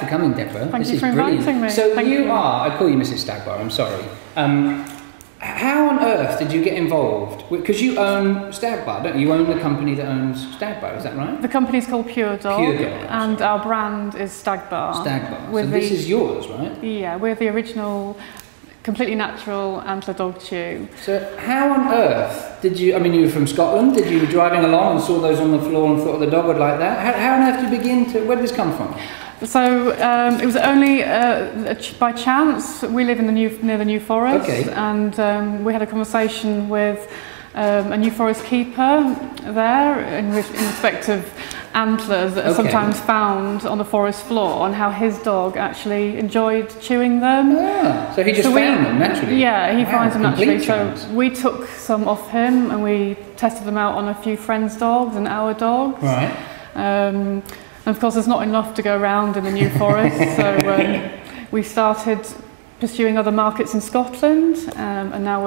for coming, Deborah. Thank this you is for brilliant. inviting me. So Thank you. I call you Mrs. StagBar, I'm sorry. How on earth did you get involved? Because you own StagBar, don't you? You own the company that owns StagBar, is that right? The company's called Pure Dog, Pure Dog, and our brand is StagBar. StagBar. So this is yours, right? Yeah, we're the original, completely natural antler dog chew. So how on earth did you, I mean, you were from Scotland, did you were driving along and saw those on the floor and thought the dog would like that? How on earth did you begin to, where did this come from? So it was only by chance. We live in near the New Forest, okay. and we had a conversation with a New Forest keeper there in respect of antlers that are sometimes found on the forest floor, and how his dog actually enjoyed chewing them. Ah, so he just found them naturally? Yeah, he finds them naturally. Chance. So we took some off him and we tested them out on a few friends' dogs and our dogs. Right. And of course there's not enough to go around in the New Forest, so we started pursuing other markets in Scotland, and now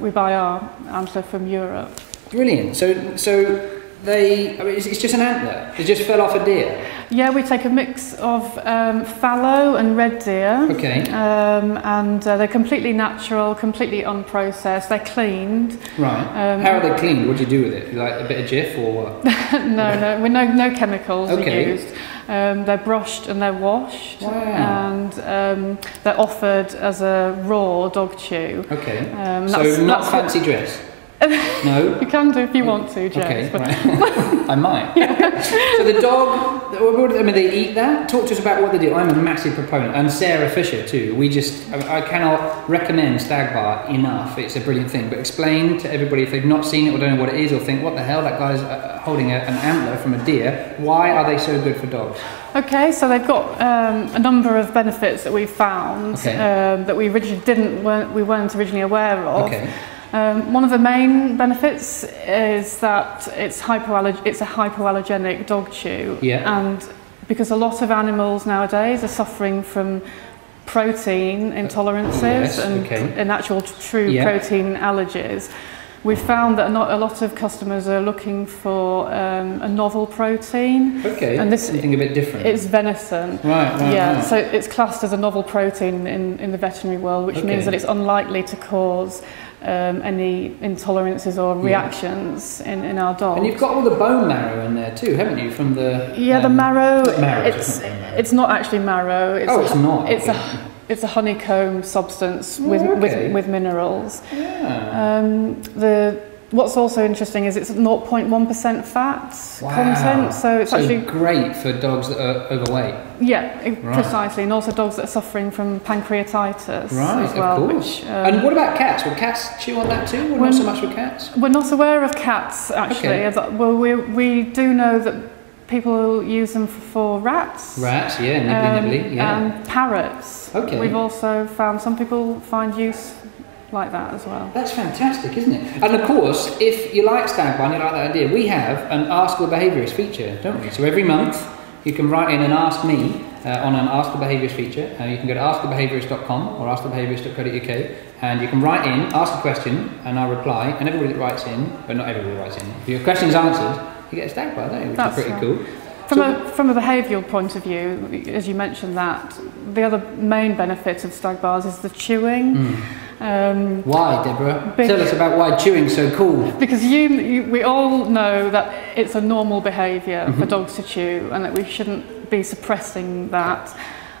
we buy our antler from Europe. Brilliant. So they, I mean, it's just an antler. It just fell off a deer. Yeah, we take a mix of fallow and red deer. Okay. And they're completely natural, completely unprocessed. They're cleaned. Right. How are they cleaned? What do you do with it? Like a bit of Jif or what? no chemicals are used. They're brushed and they're washed. Wow. And they're offered as a raw dog chew. Okay. So not fancy dress? No? You can do if you want to, James. Okay, but right. I might. So the dog, I mean, they eat that? Talk to us about what they do. I'm a massive proponent, and Sarah Fisher too. I cannot recommend StagBar enough. It's a brilliant thing. But explain to everybody, if they've not seen it or don't know what it is, or think, what the hell, that guy's holding an antler from a deer. Why are they so good for dogs? Okay, so they've got a number of benefits that we've found that we weren't originally aware of. Okay. One of the main benefits is that it's a hypoallergenic dog chew, and because a lot of animals nowadays are suffering from protein intolerances and actual true protein allergies, we've found that a lot of customers are looking for a novel protein. Okay, and this something a bit different. It's venison. Right. So it's classed as a novel protein in the veterinary world, which means that it's unlikely to cause any intolerances or reactions in our dogs. And you've got all the bone marrow in there too, haven't you? From the the marrow. It's not actually marrow. It's not. It's a honeycomb substance with minerals. Yeah. What's also interesting is it's 0.1% fat content, so it's actually great for dogs that are overweight. Yeah, precisely, and also dogs that are suffering from pancreatitis as well. Of course. And what about cats? Will cats chew on that too, or not so much with cats? We're not aware of cats actually. Well, we do know that people use them for rats. Rats, nibbly, and parrots. Okay. We've also found some people find use like that as well. That's fantastic, isn't it? And of course, if you like StagBar and you like that idea, we have an Ask the Behaviourist feature, don't we? So every month you can write in and ask me on an Ask the Behaviourist feature. You can go to askthebehaviourist.com or askthebehaviourist.co.uk, and you can write in, ask a question, and I'll reply. And everybody that writes in, but not everybody writes in, if your question's answered, you get a StagBar, don't you? Which is pretty cool. From a behavioural point of view, as you mentioned that, the other main benefit of StagBars is the chewing. Why, Deborah? Tell us about why chewing's so cool. Because we all know that it's a normal behaviour for dogs to chew, and that we shouldn't be suppressing that.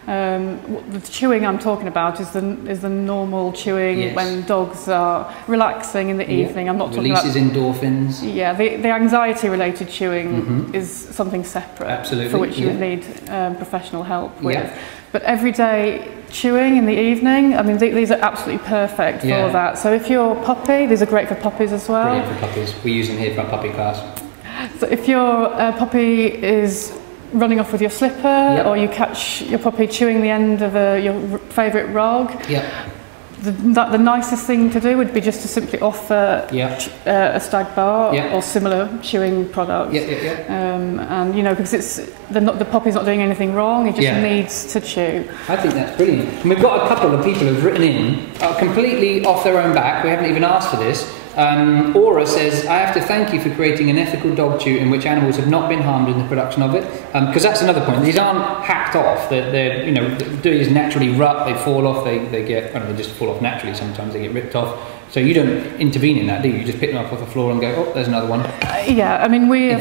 The chewing I'm talking about is the normal chewing when dogs are relaxing in the evening. I'm not talking about releases endorphins. Yeah, the anxiety-related chewing is something separate, for which you would need professional help with. But everyday chewing in the evening, I mean, these are absolutely perfect for that. So if you're a puppy, these are great for puppies as well. Brilliant for puppies. We use them here for our puppy class. So if your puppy is running off with your slipper, or you catch your puppy chewing the end of your favourite rug, the nicest thing to do would be just to simply offer a StagBar or similar chewing products. And because the puppy's not doing anything wrong, it just needs to chew. I think that's brilliant. And we've got a couple of people who've written in completely off their own back. We haven't even asked for this. Aura says, I have to thank you for creating an ethical dog chew in which animals have not been harmed in the production of it. Because that's another point. These aren't hacked off. They're you know, these naturally rut, they fall off, they get, I don't know, they just fall off naturally sometimes, they get ripped off. So you don't intervene in that, do you? You just pick them up off the floor and go, oh, there's another one. Yeah, I mean, we're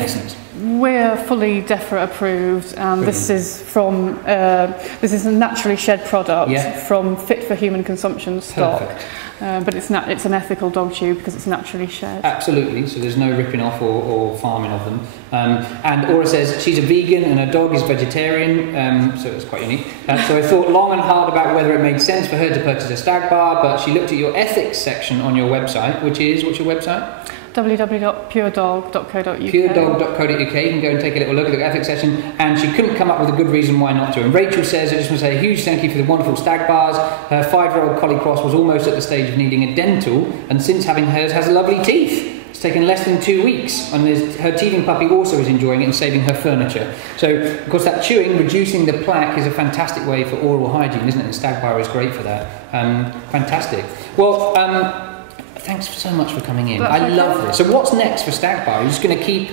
fully DEFRA approved, and this is from this is a naturally shed product from fit for human consumption stock. Perfect. But it's an ethical dog chew because it's naturally shed. Absolutely, so there's no ripping off or farming of them. And Aura says she's a vegan and her dog is vegetarian, so it's quite unique. So I thought long and hard about whether it made sense for her to purchase a StagBar, but she looked at your ethics section on your website, which is, what's your website? www.puredog.co.uk. Puredog.co.uk. You can go and take a little look at the ethics section, and she couldn't come up with a good reason why not to. And Rachel says, I just want to say a huge thank you for the wonderful StagBars. Her 5-year-old collie cross was almost at the stage of needing a dental, and since having hers has lovely teeth. It's taken less than 2 weeks, and her teething puppy also is enjoying it and saving her furniture. So, of course, that chewing, reducing the plaque, is a fantastic way for oral hygiene, isn't it? And StagBar is great for that. Fantastic. Well, thanks so much for coming in. I love this. So what's next for StagBar? Are you just going to keep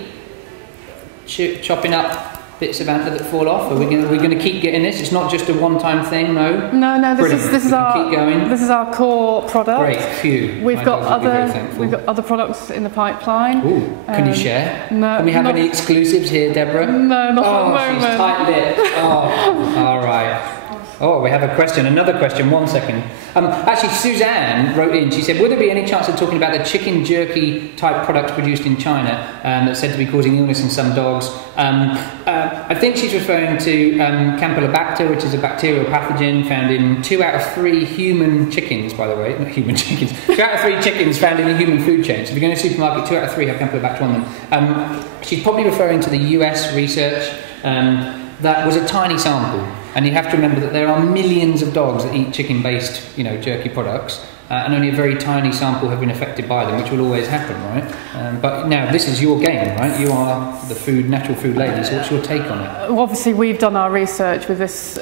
chopping up bits of antler that fall off? Are we going to keep getting this? It's not just a one-time thing, no? No. This is our keep going. This is our core product. Great. Phew. We've got other products in the pipeline. Ooh, can you share? No. Can we have any exclusives here, Deborah? No, not at the moment. She's tight-lipped. Oh, all right. Oh, we have a question, another question, 1 second. Actually, Suzanne wrote in, she said, would there be any chance of talking about the chicken jerky type products produced in China that's said to be causing illness in some dogs? I think she's referring to Campylobacter, which is a bacterial pathogen found in 2 out of 3 human chickens, by the way, not human chickens, 2 out of 3 chickens found in the human food chain. So if you go to a supermarket, 2 out of 3 have Campylobacter on them. She's probably referring to the US research that was a tiny sample. And you have to remember that there are millions of dogs that eat chicken-based, you know, jerky products, and only a very tiny sample have been affected by them, which will always happen, right? But now this is your game, right? You are the natural food lady. So what's your take on it? Well, obviously, we've done our research with this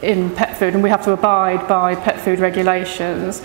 in pet food, and we have to abide by pet food regulations.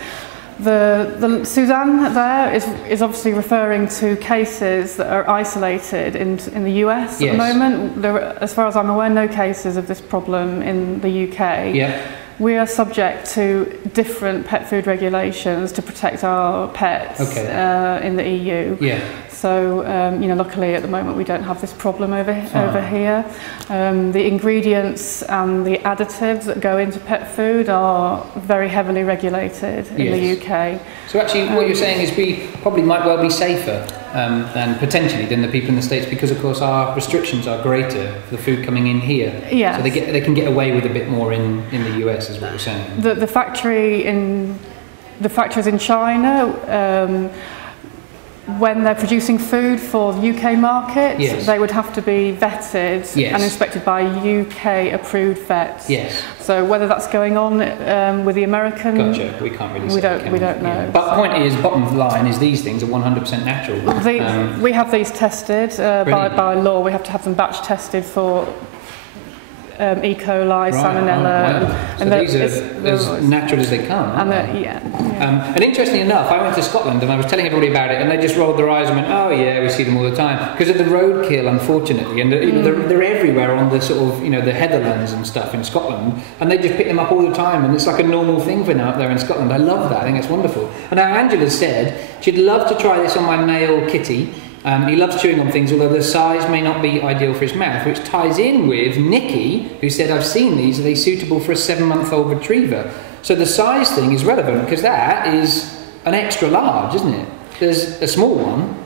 The Suzanne there is obviously referring to cases that are isolated in the US at the moment. There are, as far as I'm aware, no cases of this problem in the UK. Yeah. We are subject to different pet food regulations to protect our pets in the EU. Yeah. So, you know, luckily at the moment we don't have this problem over here. The ingredients and the additives that go into pet food are very heavily regulated in the UK. So actually what you're saying is we probably might well be safer than the people in the States, because of course our restrictions are greater for the food coming in here. Yes. So they can get away with a bit more in the US, is what we're saying. The factories in China, when they're producing food for the UK market, they would have to be vetted and inspected by UK approved vets. Yes. So whether that's going on with the American, we can't really say. We don't know. Yeah. But bottom line is these things are 100% natural. We have these tested by law. We have to have them batch tested for E. coli, salmonella, and so these are as natural as they come. And interestingly enough, I went to Scotland and I was telling everybody about it, and they just rolled their eyes and went, "Oh yeah, we see them all the time," because of the roadkill, unfortunately, and they're everywhere on the sort of the heatherlands and stuff in Scotland, and they just pick them up all the time, and it's like a normal thing for now up there in Scotland. I love that. I think it's wonderful. And now Angela said she'd love to try this on my male kitty. He loves chewing on things, although the size may not be ideal for his mouth, which ties in with Nikki, who said, I've seen these, are they suitable for a 7-month-old retriever? So the size thing is relevant, because that is an extra large, isn't it? There's a small one.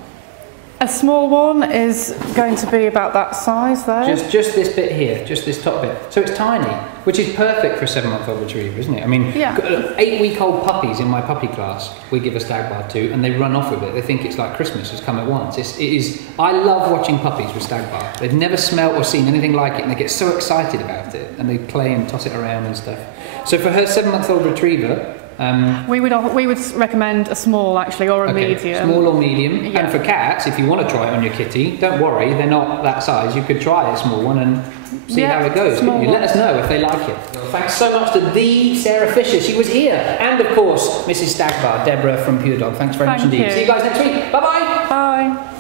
A small one is going to be about that size there. Just this bit here, just this top bit. So it's tiny, which is perfect for a 7-month-old retriever, isn't it? I mean, 8-week-old puppies in my puppy class, we give a StagBar to, and they run off with it. They think it's like Christmas has come at once. It is. I love watching puppies with StagBar. They've never smelt or seen anything like it, and they get so excited about it, and they play and toss it around and stuff. So for her 7-month-old retriever, we would recommend a small, actually, or a medium. Small or medium. Yeah. And for cats, if you want to try it on your kitty, don't worry, they're not that size. You could try a small one and see how it goes. Let us know if they like it. Thanks so much to the Sarah Fisher. She was here. And of course, Mrs. StagBar, Deborah from Pure Dog. Thanks very much indeed. See you guys next week. Bye-bye. Bye.